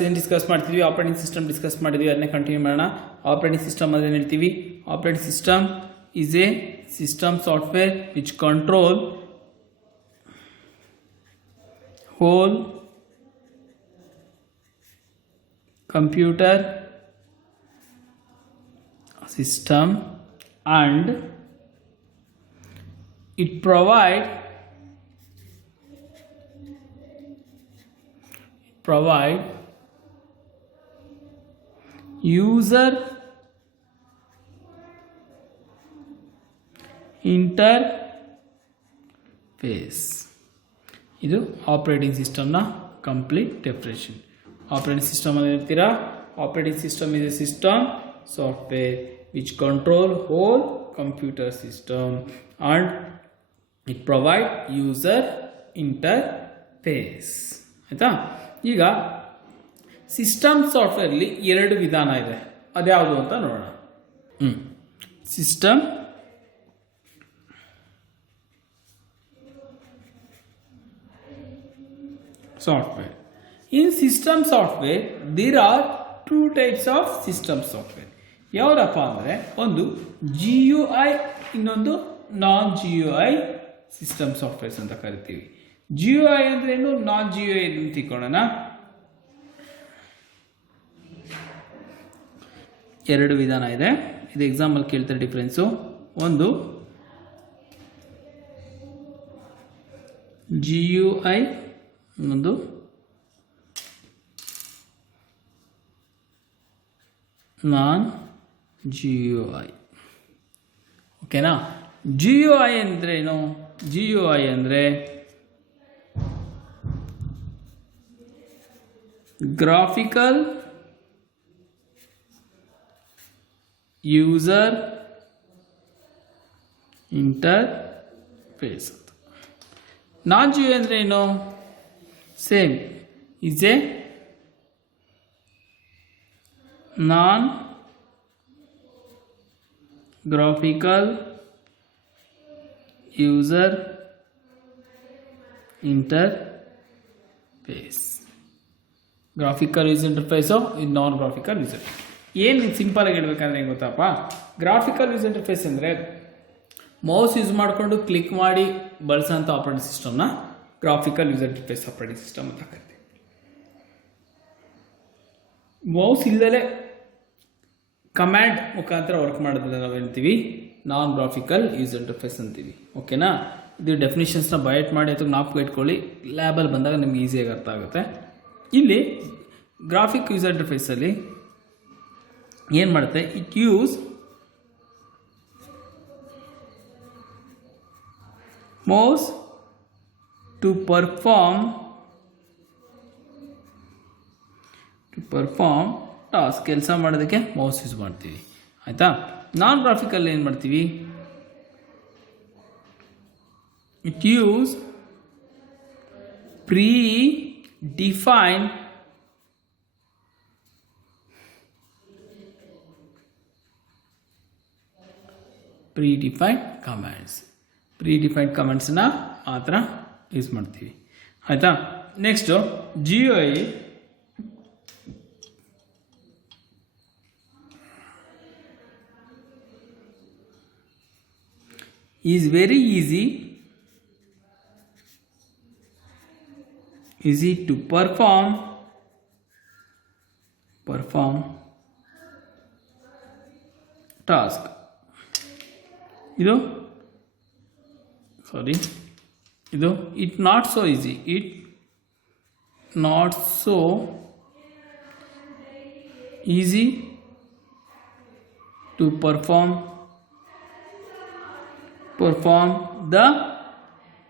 ಏನು ಡಿಸ್ಕಸ್ ಮಾಡ್ತೀವಿ operating system discuss ಮಾಡಿದ್ವಿ ಅದನ್ನೇ ಕಂಟಿನ್ಯೂ ಮಾಡೋಣ. ಆಪರೇಟಿಂಗ್ ಸಿಸ್ಟಮ್ ಅಂದ್ರೆ ಏನು ಹೇಳ್ತೀವಿ? Operating system is a system software which control whole computer system and it provide user interface. ಇದು ಆಪರೇಟಿಂಗ್ ಸಿಸ್ಟಮ್ನ ಕಂಪ್ಲೀಟ್ ಡೆಫಿನೇಷನ್. ಆಪರೇಟಿಂಗ್ ಸಿಸ್ಟಮ್ ಅಲ್ಲಿ ಹೇಳ್ತೀರಾ, operating system is a system software which control whole computer system and it provide user interface. ಆಯ್ತಾ? ಈಗ system ಸಾಫ್ಟ್ವೇರ್ಲಿ ಎರಡು ವಿಧಾನ ಇದೆ, ಅದ್ಯಾವುದು ಅಂತ ನೋಡೋಣ. System software. In system software there are two types of system software. ಯಾವದಪ್ಪ ಅಂದರೆ ಒಂದು GUI, ಇನ್ನೊಂದು ನಾನ್ GUI ಸಿಸ್ಟಮ್ ಸಾಫ್ಟ್ವೇರ್ಸ್ ಅಂತ ಕರಿತೀವಿ. GUI ಅಂದ್ರೆ ಏನು, ನಾನ್ GUI ಅಂತ ತಿಳ್ಕೊಳ್ಳೋಣ. ಎರಡು ವಿಧಾನ ಇದೆ, ಇದು ಎಕ್ಸಾಂಪಲ್ ಕೇಳ್ತಾರೆ ಡಿಫ್ರೆನ್ಸು. ಒಂದು GUI, ಒಂದು ನಾನ್ GUI. ಓಕೆನಾ? GUI ಅಂದರೆ ಏನು? GUI ಅಂದರೆ ಗ್ರಾಫಿಕಲ್ ಯೂಸರ್ ಇಂಟರ್ಫೇಸ್. ನಾನ್ GUI ಅಂದರೆ ಏನು? Same is a non-graphical user interface. Graphical user interphase ಇದು ನಾನ್ ಗ್ರಾಫಿಕಲ್ ಯೂಸರ್. ಏನು ಸಿಂಪಲ್ ಆಗಿ ಹೇಳ್ಬೇಕಂದ್ರೆ ಏನು ಗೊತ್ತಪ್ಪ, ಗ್ರಾಫಿಕಲ್ ಯೂಸರ್ ಇಂಟರ್ಫೇಸ್ ಅಂದರೆ ಮೌಸ್ ಯೂಸ್ ಮಾಡಿಕೊಂಡು ಕ್ಲಿಕ್ ಮಾಡಿ ಬಳಸೋಂಥ ಆಪರೇಟಿಂಗ್ ಸಿಸ್ಟಮ್ನ graphical user interface operating system ಅಂತ ಕರಿತೀವಿ. ಮೌಸ್ ಇಲ್ಲದೆ ಕಮ್ಯಾಂಡ್ ಮುಖಾಂತರ ವರ್ಕ್ ಮಾಡೋದಿಲ್ಲ ನಾವು ಹೇಳ್ತೀವಿ ನಾನ್ ಗ್ರಾಫಿಕಲ್ ಯೂಸರ್ ಇಂಟರ್ಫೇಸ್ ಅಂತೀವಿ. ಓಕೆನಾ? ಇದು ಡೆಫಿನೇಷನ್ಸ್ನ ಬೈಟ್ ಮಾಡಿ ಅಥವಾ ಜ್ಞಾಪಕ ಇಟ್ಕೊಳ್ಳಿ, ಲ್ಯಾಬಲ್ಲಿ ಬಂದಾಗ ನಿಮ್ಗೆ ಈಸಿಯಾಗಿ ಅರ್ಥ ಆಗುತ್ತೆ. ಇಲ್ಲಿ ಗ್ರಾಫಿಕ್ ಯೂಸರ್ ಇಂಟರ್ಫೇಸಲ್ಲಿ ಏನು ಮಾಡುತ್ತೆ, it use mouse to perform task, ಕೆಲಸ ಮಾಡೋದಕ್ಕೆ ಮೌಸ್ ಯೂಸ್ ಮಾಡ್ತೀವಿ. ಆಯಿತಾ? ನಾನ್ ಗ್ರಾಫಿಕಲ್ ಏನು ಮಾಡ್ತೀವಿ, ಇಟ್ ಯೂಸ್ ಪ್ರೀಡಿಫೈನ್ಡ್ ಕಮೆಂಟ್ಸ್ನ ಮಾತ್ರ ಯೂಸ್ ಮಾಡ್ತೀವಿ. ಆಯಿತಾ? Next GUI is very easy to perform task. ಇದು it not so easy to perform the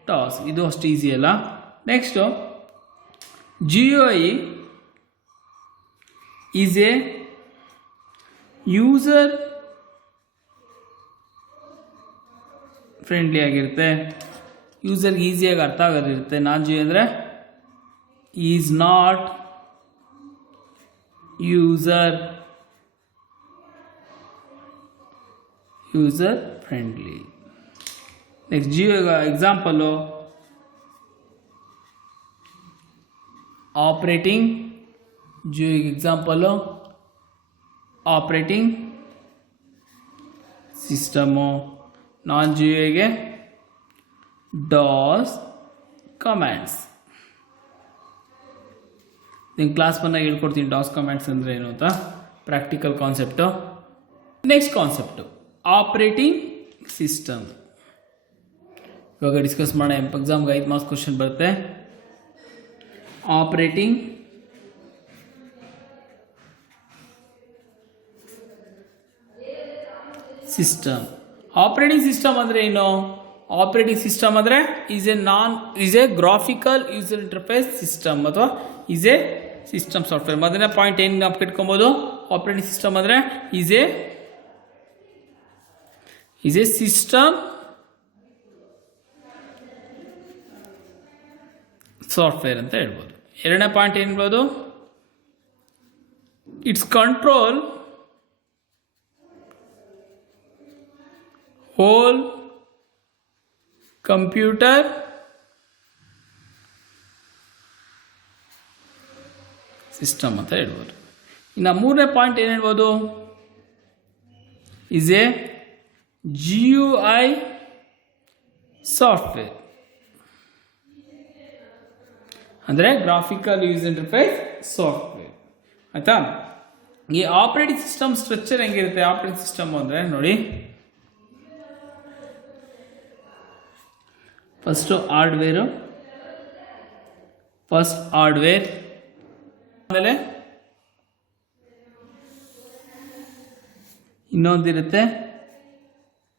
task. ಇದು ಅಷ್ಟು ಈಸಿ ಅಲ್ಲ. Next GUI is a user friendly ಆಗಿರುತ್ತೆ, ಯೂಸರ್ಗೆ ಈಸಿಯಾಗಿ ಅರ್ಥ ಆಗೋದಿರುತ್ತೆ. ನಾನ್ GUI ಅಂದರೆ is not user friendly. Next GUI example operating ಜಿಯೋಗೆ ಎಕ್ಸಾಂಪಲು ಆಪ್ರೇಟಿಂಗ್ ಸಿಸ್ಟಮು, ನಾನ್ ಜಿಯೋಗೆ ಡಾಸ್ ಕಮ್ಯಾಂಡ್ಸ್. ನಿಮ್ಗೆ ಕ್ಲಾಸ್ ಬಂದಾಗ ಹೇಳ್ಕೊಡ್ತೀನಿ ಡಾಸ್ ಕಮ್ಯಾಂಡ್ಸ್ ಅಂದರೆ ಏನು ಅಂತ, practical concept. Next concept operating system. ಇವಾಗ ಡಿಸ್ಕಸ್ ಮಾಡೋಣ. ಎಕ್ಸಾಮ್ಗೆ 5 ಮಾರ್ಕ್ಸ್ ಕ್ವಶನ್ ಬರುತ್ತೆ. Operating system. ಆಪ್ರೇಟಿಂಗ್ ಸಿಸ್ಟಮ್ ಅಂದರೆ ಏನು? ಆಪ್ರೇಟಿಂಗ್ ಸಿಸ್ಟಮ್ ಅಂದರೆ is a graphical user interface system ಅಥವಾ ಈಸ್ ಎ ಸಿಸ್ಟಮ್ ಸಾಫ್ಟ್ವೇರ್. ಮೊದಲನೇ ಪಾಯಿಂಟ್ ಏನು ನಾವು ಇಟ್ಕೊಬೋದು? ಆಪ್ರೇಟಿಂಗ್ ಸಿಸ್ಟಮ್ ಅಂದರೆ ಈಸ್ ಎ ಸಿಸ್ಟಮ್ ಸಾಫ್ಟ್ವೇರ್ ಅಂತ ಹೇಳ್ಬೋದು. ಎರಡನೇ ಪಾಯಿಂಟ್ ಏನು ಹೇಳ್ಬೋದು? It's control whole computer system ಅಂತ ಹೇಳ್ಬೋದು. ಇನ್ನು ಮೂರನೇ ಪಾಯಿಂಟ್ ಏನು ಹೇಳ್ಬೋದು? ಈಸ್ ಎ GUI ಸಾಫ್ಟ್ವೇರ್ ಅಂದರೆ ಗ್ರಾಫಿಕಲ್ ಯೂಸರ್ ಇಂಟರ್ಫೇಸ್ ಸಾಫ್ಟ್ವೇರ್. ಆಯ್ತಾ? ಈ ಆಪರೇಟಿಂಗ್ ಸಿಸ್ಟಮ್ ಸ್ಟ್ರಕ್ಚರ್ ಹೆಂಗಿರುತ್ತೆ? ಆಪರೇಟಿಂಗ್ ಸಿಸ್ಟಮ್ ಅಂದರೆ ನೋಡಿ, ಫಸ್ಟ್ ಹಾರ್ಡ್ವೇರ್, ಆಮೇಲೆ ಇನ್ನೊಂದಿರುತ್ತೆ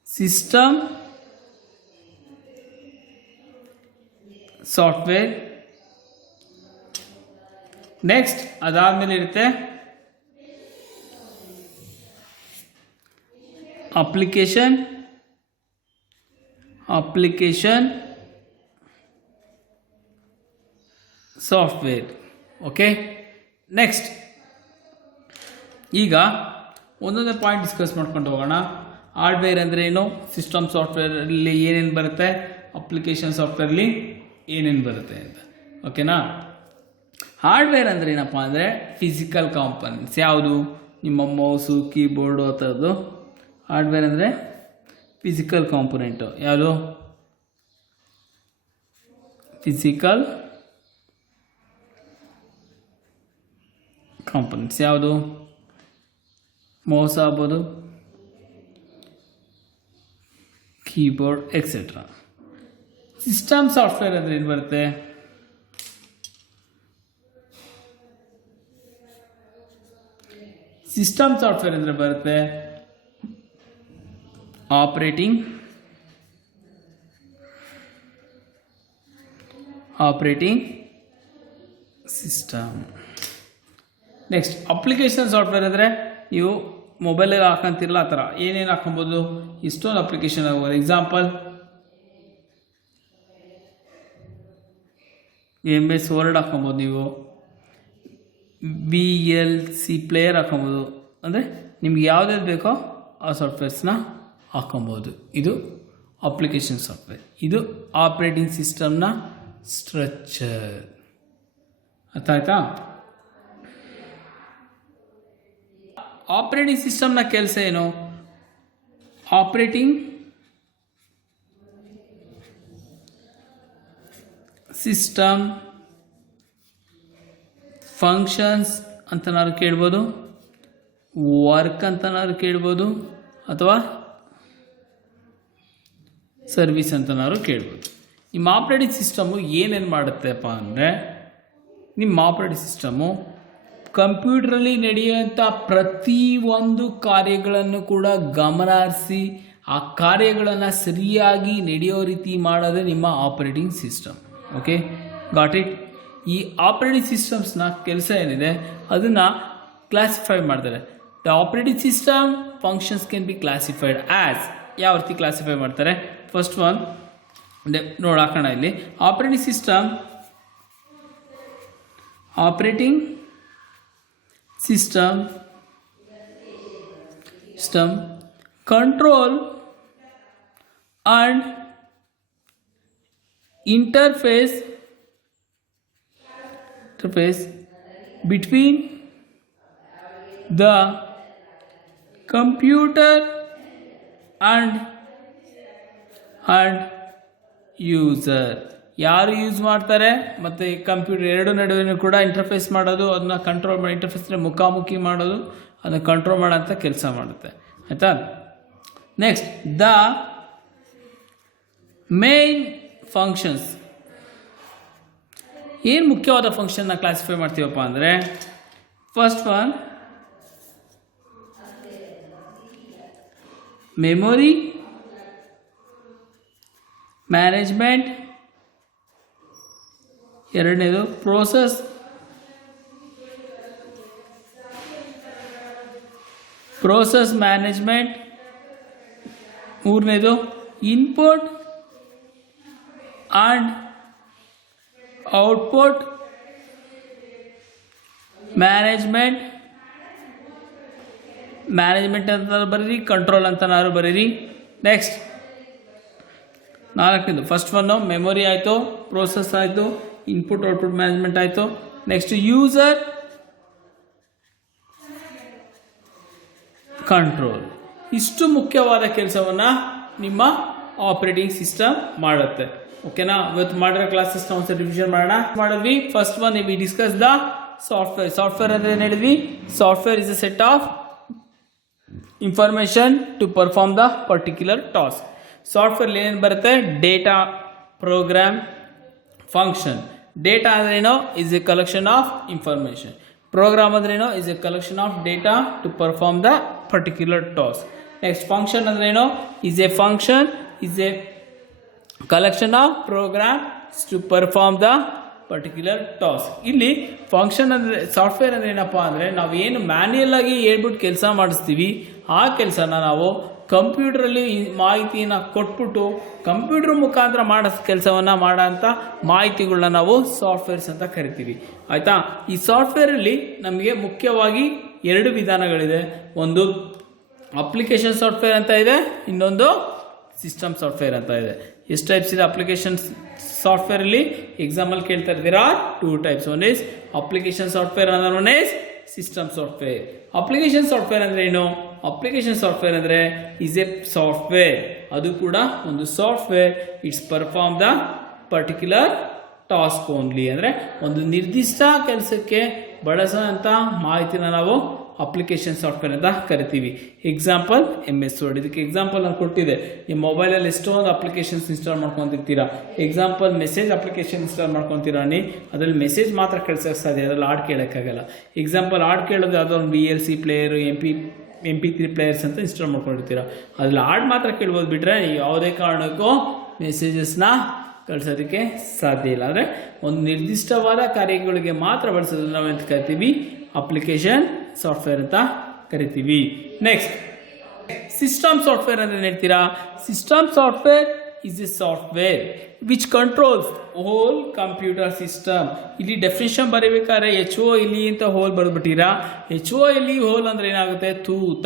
ಸಿಸ್ಟಮ್ ಸಾಫ್ಟ್ವೇರ್. ನೆಕ್ಸ್ಟ್ ಅದಾದ್ಮೇಲೆ ಇರುತ್ತೆ ಅಪ್ಲಿಕೇಶನ್ ಸಾಫ್ಟ್ವೇರ್. ಓಕೆ, ನೆಕ್ಸ್ಟ್ ಈಗ ಒಂದೊಂದೇ ಪಾಯಿಂಟ್ ಡಿಸ್ಕಸ್ ಮಾಡ್ಕೊಂಡು ಹೋಗೋಣ. ಹಾರ್ಡ್ವೇರ್ ಅಂದರೆ ಏನು? ಸಿಸ್ಟಮ್ ಸಾಫ್ಟ್ವೇರಲ್ಲಿ ಏನೇನು ಬರುತ್ತೆ, ಅಪ್ಲಿಕೇಶನ್ ಸಾಫ್ಟ್ವೇರ್ಲಿ ಏನೇನು ಬರುತ್ತೆ ಅಂತ. ಓಕೆನಾ? ಹಾರ್ಡ್ವೇರ್ ಅಂದರೆ ಏನಪ್ಪ ಅಂದರೆ ಫಿಸಿಕಲ್ ಕಾಂಪೊನೆಂಟ್ಸ್. ಯಾವುದು? ನಿಮ್ಮ ಮೌಸು, ಕೀಬೋರ್ಡು ಆ ಥರದ್ದು ಹಾರ್ಡ್ವೇರ್ ಅಂದರೆ ಫಿಸಿಕಲ್ ಕಾಂಪೊನೆಂಟು. ಯಾವುದು? Physical components. ಯಾವುದು? ಮೌಸ್ ಆಗ್ಬೋದು, ಕೀಬೋರ್ಡ್ ಎಕ್ಸೆಟ್ರಾ. ಸಿಸ್ಟಮ್ ಸಾಫ್ಟ್ವೇರ್ ಅಂದರೆ ಏನು ಬರುತ್ತೆ? ಸಿಸ್ಟಮ್ ಸಾಫ್ಟ್ವೇರ್ ಅಂದರೆ ಬರುತ್ತೆ operating system. Next application software ಅಂದರೆ ನೀವು ಮೊಬೈಲಿಗೆ ಹಾಕೊಂತಿರಲ್ಲ ಆ ಥರ ಏನೇನು ಹಾಕೊಬೋದು, ಇಷ್ಟೊಂದು ಅಪ್ಲಿಕೇಶನ್ ಆಗ್ಬೋದು. ಎಕ್ಸಾಂಪಲ್ MS ವರ್ಡ್ ಹಾಕೊಬೋದು, ನೀವು VLC ಪ್ಲೇಯರ್ ಹಾಕೊಬೋದು. ಅಂದರೆ ನಿಮ್ಗೆ ಯಾವುದ್ಯಾವ್ದು ಬೇಕೋ ಆ ಸಾಫ್ಟ್ವೇರ್ಸ್ನ ಹಾಕೊಬೋದು. ಇದು ಅಪ್ಲಿಕೇಶನ್ ಸಾಫ್ಟ್ವೇರ್. ಇದು ಆಪ್ರೇಟಿಂಗ್ ಸಿಸ್ಟಮ್ನ ಸ್ಟ್ರಕ್ಚರ್. ಅರ್ಥ ಆಯ್ತಾ? ಆಪ್ರೇಟಿಂಗ್ ಸಿಸ್ಟಮ್ನ ಕೆಲಸ ಏನು? ಆಪ್ರೇಟಿಂಗ್ ಸಿಸ್ಟಮ್ ಫಂಕ್ಷನ್ಸ್ ಅಂತನಾದ್ರು ಕೇಳ್ಬೋದು, ವರ್ಕ್ ಅಂತನಾದ್ರು ಕೇಳ್ಬೋದು, ಅಥವಾ ಸರ್ವಿಸ್ ಅಂತನಾದ್ರು ಕೇಳ್ಬೋದು. ನಿಮ್ಮ ಆಪ್ರೇಟಿಂಗ್ ಸಿಸ್ಟಮು ಏನೇನು ಮಾಡುತ್ತೆಪ್ಪ ಅಂದರೆ, ನಿಮ್ಮ ಆಪ್ರೇಟಿಂಗ್ ಸಿಸ್ಟಮು ಕಂಪ್ಯೂಟ್ರಲ್ಲಿ ನಡೆಯುವಂಥ ಪ್ರತಿಯೊಂದು ಕಾರ್ಯಗಳನ್ನು ಕೂಡ ಗಮನ ಹರಿಸಿ ಆ ಕಾರ್ಯಗಳನ್ನು ಸರಿಯಾಗಿ ನಡೆಯೋ ರೀತಿ ಮಾಡೋದೇ ನಿಮ್ಮ operating system. Okay, got it? ಈ ಆಪ್ರೇಟಿಂಗ್ ಸಿಸ್ಟಮ್ಸ್ನ ಕೆಲಸ ಏನಿದೆ ಅದನ್ನು ಕ್ಲಾಸಿಫೈ ಮಾಡ್ತಾರೆ. The operating system functions can be classified as. ಯಾವ ರೀತಿ ಕ್ಲಾಸಿಫೈ ಮಾಡ್ತಾರೆ? ಫಸ್ಟ್ ಒನ್ ನೋಡಾಕೋಣ ಇಲ್ಲಿ. Operating system control and interface between the computer and user. ಯಾರು ಯೂಸ್ ಮಾಡ್ತಾರೆ ಮತ್ತು ಕಂಪ್ಯೂಟರ್ ಎರಡು ನಡುವೆ ಕೂಡ ಇಂಟರ್ಫೇಸ್ ಮಾಡೋದು, ಅದನ್ನ ಕಂಟ್ರೋಲ್ ಮಾಡಿ, ಇಂಟರ್ಫೇಸ್ ಮುಖಾಮುಖಿ ಮಾಡೋದು, ಅದನ್ನು ಕಂಟ್ರೋಲ್ ಮಾಡೋಂಥ ಕೆಲಸ ಮಾಡುತ್ತೆ. ಆಯಿತಾ? Next, the main functions. ಏನು ಮುಖ್ಯವಾದ ಫಂಕ್ಷನ್ನ ಕ್ಲಾಸಿಫೈ ಮಾಡ್ತೀವಪ್ಪ ಅಂದರೆ, ಫಸ್ಟ್ ಒನ್ ಮೆಮೊರಿ ಮ್ಯಾನೇಜ್ಮೆಂಟ್, ಎರಡನೇದು ಪ್ರೋಸೆಸ್ ಮ್ಯಾನೇಜ್ಮೆಂಟ್, ಮೂರನೇದು ಇನ್ಪುಟ್ ಆ್ಯಂಡ್ ಔಟ್ಪುಟ್ ಮ್ಯಾನೇಜ್ಮೆಂಟ್ ಅಂತ ಬರೀರಿ, ಕಂಟ್ರೋಲ್ ಅಂತನಾದ್ರು ಬರೀರಿ. ನೆಕ್ಸ್ಟ್ ನಾಲ್ಕನೇದು, ಫಸ್ಟ್ ಒನ್ನು ಮೆಮೊರಿ ಆಯಿತು, ಪ್ರೋಸೆಸ್ ಆಯಿತು, ಇನ್ಪುಟ್ ಔಟ್ಪುಟ್ ಮ್ಯಾನೇಜ್ಮೆಂಟ್ ಆಯಿತು. Next user control. ಇಷ್ಟು ಮುಖ್ಯವಾದ ಕೆಲಸವನ್ನು ನಿಮ್ಮ ಆಪರೇಟಿಂಗ್ ಸಿಸ್ಟಮ್ ಮಾಡುತ್ತೆ. ಓಕೆನಾ? ಇವತ್ತು ಮಾಡಿರೋ ಕ್ಲಾಸಸ್ ನಾವು ಒಂದು ರಿವಿಷನ್ ಮಾಡಿದ್ವಿ. First one we discuss the software ಅಂದ್ರೆ ಏನು ಹೇಳಿದ್ವಿ? Software is a set of information to perform the particular task. Software ಏನೇನು ಬರುತ್ತೆ? Data, program, function. ಡೇಟಾ ಅಂದ್ರೇನೋ is a collection of information. Program ಅಂದ್ರೇನೋ is a collection of data to perform the particular task. Next function ಅಂದ್ರೇನೋ is a function is a collection of programs to perform the particular task. ಇಲ್ಲಿ function ಅಂದರೆ, software ಅಂದರೆ ಏನಪ್ಪ ಅಂದರೆ, ನಾವು ಏನು manual ಆಗಿ ಹೇಳ್ಬಿಟ್ಟು ಕೆಲಸ ಮಾಡಿಸ್ತೀವಿ ಆ ಕೆಲಸನ ನಾವು ಕಂಪ್ಯೂಟ್ರಲ್ಲಿ ಮಾಹಿತಿಯನ್ನು ಕೊಟ್ಬಿಟ್ಟು ಕಂಪ್ಯೂಟರ್ ಮುಖಾಂತರ ಮಾಡೋ ಕೆಲಸವನ್ನು ಮಾಡೋಂಥ ಮಾಹಿತಿಗಳನ್ನ ನಾವು ಸಾಫ್ಟ್ವೇರ್ಸ್ ಅಂತ ಕರಿತೀವಿ. ಆಯಿತಾ? ಈ ಸಾಫ್ಟ್ವೇರಲ್ಲಿ ನಮಗೆ ಮುಖ್ಯವಾಗಿ ಎರಡು ವಿಧಾನಗಳಿದೆ. ಒಂದು ಅಪ್ಲಿಕೇಶನ್ ಸಾಫ್ಟ್ವೇರ್ ಅಂತ ಇದೆ, ಇನ್ನೊಂದು ಸಿಸ್ಟಮ್ ಸಾಫ್ಟ್ವೇರ್ ಅಂತ ಇದೆ. ಎಷ್ಟು ಟೈಪ್ಸ್ ಇದೆ ಅಪ್ಲಿಕೇಶನ್ ಸಾಫ್ಟ್ವೇರಲ್ಲಿ? ಎಕ್ಸಾಂಪಲ್ ಕೇಳ್ತಾ ಇದ್ದೀರಾ, 2 types. One is application software, other one is system software. Application software ಅಂದರೆ ಏನು? ಅಪ್ಲಿಕೇಶನ್ ಸಾಫ್ಟ್ವೇರ್ ಅಂದರೆ ಇಸ್ ಎ ಸಾಫ್ಟ್ವೇರ್, ಅದು ಕೂಡ ಒಂದು software. It's perform the particular task only. ಅಂದರೆ ಒಂದು ನಿರ್ದಿಷ್ಟ ಕೆಲಸಕ್ಕೆ ಬಳಸುವಂಥ ಮಾಹಿತಿನ ನಾವು ಅಪ್ಲಿಕೇಶನ್ ಸಾಫ್ಟ್ವೇರ್ ಅಂತ ಕರಿತೀವಿ. Example MS Word. ಇದಕ್ಕೆ ಎಕ್ಸಾಂಪಲ್ ನಾನು ಕೊಟ್ಟಿದೆ. ನಿಮ್ಮ ಮೊಬೈಲಲ್ಲಿ ಎಷ್ಟೊಂದು ಅಪ್ಲಿಕೇಶನ್ಸ್ ಇನ್ಸ್ಟಾಲ್ ಮಾಡ್ಕೊತಿರ್ತೀರಾ. ಎಕ್ಸಾಂಪಲ್ ಮೆಸೇಜ್ ಅಪ್ಲಿಕೇಶನ್ ಇನ್ಸ್ಟಾಲ್ ಮಾಡ್ಕೊತೀರಾ, ಅದರಲ್ಲಿ ಮೆಸೇಜ್ ಮಾತ್ರ ಕಳ್ಸೋಕ್ಕೆ ಸಾಧ್ಯ, ಅದರಲ್ಲಿ ಹಾಡು ಕೇಳೋಕ್ಕಾಗಲ್ಲ. ಎಕ್ಸಾಂಪಲ್ ಹಾಡು ಕೇಳೋದು ಯಾವುದೋ ಒಂದು VLC ಪ್ಲೇಯರು, MP3 ಪ್ಲೇಯರ್ಸ್ ಅಂತ ಇನ್ಸ್ಟಾಲ್ ಮಾಡ್ಕೊಂಡಿರ್ತೀರಾ. ಅದ್ರಲ್ಲಿ ಹಾಡು ಮಾತ್ರ ಕೇಳ್ಬೋದು, ಬಿಟ್ಟರೆ ಯಾವುದೇ ಕಾರಣಕ್ಕೂ ಮೆಸೇಜಸ್ನ ಕಳಿಸೋದಕ್ಕೆ ಸಾಧ್ಯ ಇಲ್ಲ. ಅಂದರೆ ಒಂದು ನಿರ್ದಿಷ್ಟವಾದ ಕಾರ್ಯಗಳಿಗೆ ಮಾತ್ರ ಬಳಸೋದನ್ನ ನಾವು ಅಂತ ಕರಿತೀವಿ ಅಪ್ಲಿಕೇಶನ್ ಸಾಫ್ಟ್ವೇರ್ ಅಂತ ಕರಿತೀವಿ. ನೆಕ್ಸ್ಟ್ ಸಿಸ್ಟಮ್ ಸಾಫ್ಟ್ವೇರ್ ಅಂದ್ರೆ ಏನು ಹೇಳ್ತೀರಾ? System software is a software which controls whole computer system. ಇಲ್ಲಿ ಡೆಫಿನೇಷನ್ ಬರೀಬೇಕಾದ್ರೆ HOLE ಅಂತ ಹೋಲ್ ಬರೆದ್ಬಿಟ್ಟಿರಾ. HOLE ಹೋಲ್ ಅಂದ್ರೆ ಏನಾಗುತ್ತೆ? ತೂತ.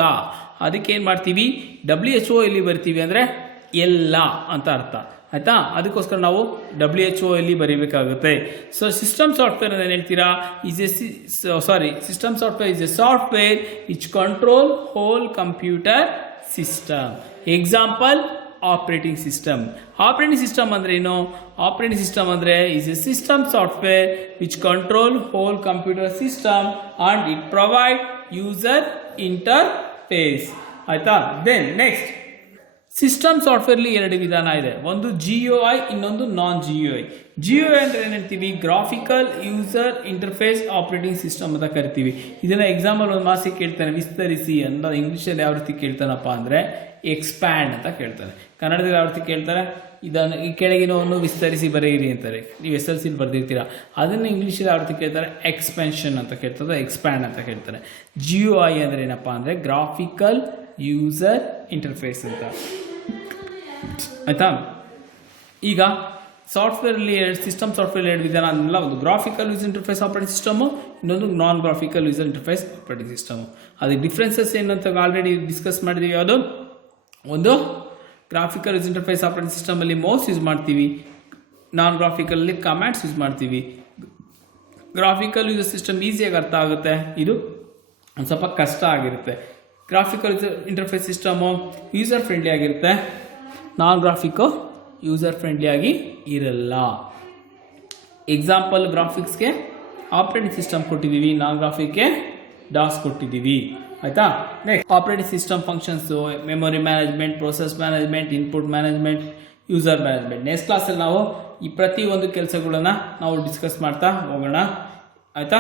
ಅದಕ್ಕೆ ಏನು ಮಾಡ್ತೀವಿ? WHOLE ಬರ್ತೀವಿ ಅಂದರೆ ಎಲ್ಲ ಅಂತ ಅರ್ಥ. ಆಯಿತಾ? ಅದಕ್ಕೋಸ್ಕರ ನಾವು WHOLE ಬರೀಬೇಕಾಗುತ್ತೆ. ಸೊ ಸಿಸ್ಟಮ್ ಸಾಫ್ಟ್ವೇರ್ ಅಂತ ಏನು ಹೇಳ್ತೀರಾ? System software is a software which control whole computer system. Example operating system. Operating system ಅಂದ್ರೆ ಏನು? ಆಪರೇಟಿಂಗ್ ಸಿಸ್ಟಮ್ ಅಂದರೆ is a system software which control whole computer system and it provide user interface. ಆಯಿತಾ? Then next system ಸಾಫ್ಟ್ವೇರ್ಲಿ ಎರಡು ವಿಧಾನ ಇದೆ. ಒಂದು GUI, ಇನ್ನೊಂದು ನಾನ್ GUI. GUI ಅಂದರೆ ಏನು ಹೇಳ್ತೀವಿ? Graphical user interface operating system ಅಂತ ಕರಿತೀವಿ. ಇದನ್ನು ಎಕ್ಸಾಂಪಲ್ ಒಂದು ಮಾಸಿ ಕೇಳ್ತಾನೆ, ವಿಸ್ತರಿಸಿ ಅಂತ. ಇಂಗ್ಲೀಷಲ್ಲಿ ಯಾವ ರೀತಿ ಕೇಳ್ತಾನಪ್ಪ ಅಂದರೆ ಎಕ್ಸ್ಪ್ಯಾಂಡ್ ಅಂತ ಕೇಳ್ತಾನೆ. ಕನ್ನಡದಲ್ಲಿ ಯಾವ ರೀತಿ ಕೇಳ್ತಾರೆ? ಇದನ್ನು ಈ ಕೆಳಗಿನವನ್ನು ವಿಸ್ತರಿಸಿ ಬರೆಯಿರಿ ಅಂತಾರೆ. ನೀವು SLC ಬರ್ದಿರ್ತೀರಾ. ಅದನ್ನು ಇಂಗ್ಲೀಷಲ್ಲಿ ಯಾವ ರೀತಿ ಕೇಳ್ತಾರೆ? ಎಕ್ಸ್ಪೆನ್ಷನ್ ಅಂತ ಕೇಳ್ತಾರೆ, ಎಕ್ಸ್ಪ್ಯಾಂಡ್ ಅಂತ ಕೇಳ್ತಾರೆ. GUI ಅಂದರೆ ಏನಪ್ಪ ಅಂದರೆ ಗ್ರಾಫಿಕಲ್ ಯೂಸರ್ ಇಂಟರ್ಫೇಸ್ ಅಂತ. ಆಯಿತಾ? ಈಗ ಸಾಫ್ಟ್ವೇರಲ್ಲಿ ಸಿಸ್ಟಮ್ ಸಾಫ್ಟ್ವೇರ್ ಎರಡು ವಿಧಾನ ಅನ್ನಲ್ಲ. ಒಂದು graphical user interface operating system, ಇನ್ನೊಂದು non graphical user interface operating system. ಅದಕ್ಕೆ ಡಿಫ್ರೆನ್ಸಸ್ ಏನಂತ ಆಲ್ರೆಡಿ ಡಿಸ್ಕಸ್ ಮಾಡಿದ್ದೀವಿ. ಯಾವುದು? ಒಂದು ಗ್ರಾಫಿಕಲ್ ಯೂಸರ್ ಇಂಟರ್ಫೇಸ್ ಆಪರೇಟಿಂಗ್ ಸಿಸ್ಟಮಲ್ಲಿ ಮೌಸ್ ಯೂಸ್ ಮಾಡ್ತೀವಿ, ನಾನ್ ಗ್ರಾಫಿಕಲ್ಲಿ ಕಮ್ಯಾಂಡ್ಸ್ ಯೂಸ್ ಮಾಡ್ತೀವಿ. ಗ್ರಾಫಿಕಲ್ ಯೂಸರ್ ಸಿಸ್ಟಮ್ ಈಸಿಯಾಗಿ ಅರ್ಥ ಆಗುತ್ತೆ. ಇದು ಒಂದು ಸ್ವಲ್ಪ ಕಷ್ಟ ಆಗಿರುತ್ತೆ. Graphical interface system user friendly ಆಗಿರುತ್ತೆ, ನಾನ್ ಗ್ರಾಫಿಕ್ಕು ಯೂಸರ್ ಫ್ರೆಂಡ್ಲಿ ಆಗಿ ಇರಲ್ಲ. ಎಕ್ಸಾಂಪಲ್ ಗ್ರಾಫಿಕ್ಸ್ಗೆ ಆಪ್ರೇಟಿಂಗ್ ಸಿಸ್ಟಮ್ ಕೊಟ್ಟಿದ್ದೀವಿ, ನಾನ್ ಗ್ರಾಫಿಕ್ಗೆ ಡಾಸ್ ಕೊಟ್ಟಿದ್ದೀವಿ. ಆಯಿತಾ? Next operating system functions, memory management, process management, input management, user management. Next ಕ್ಲಾಸಲ್ಲಿ ನಾವು ಈ ಪ್ರತಿಯೊಂದು ಕೆಲಸಗಳನ್ನು ನಾವು ಡಿಸ್ಕಸ್ ಮಾಡ್ತಾ ಹೋಗೋಣ. ಆಯಿತಾ?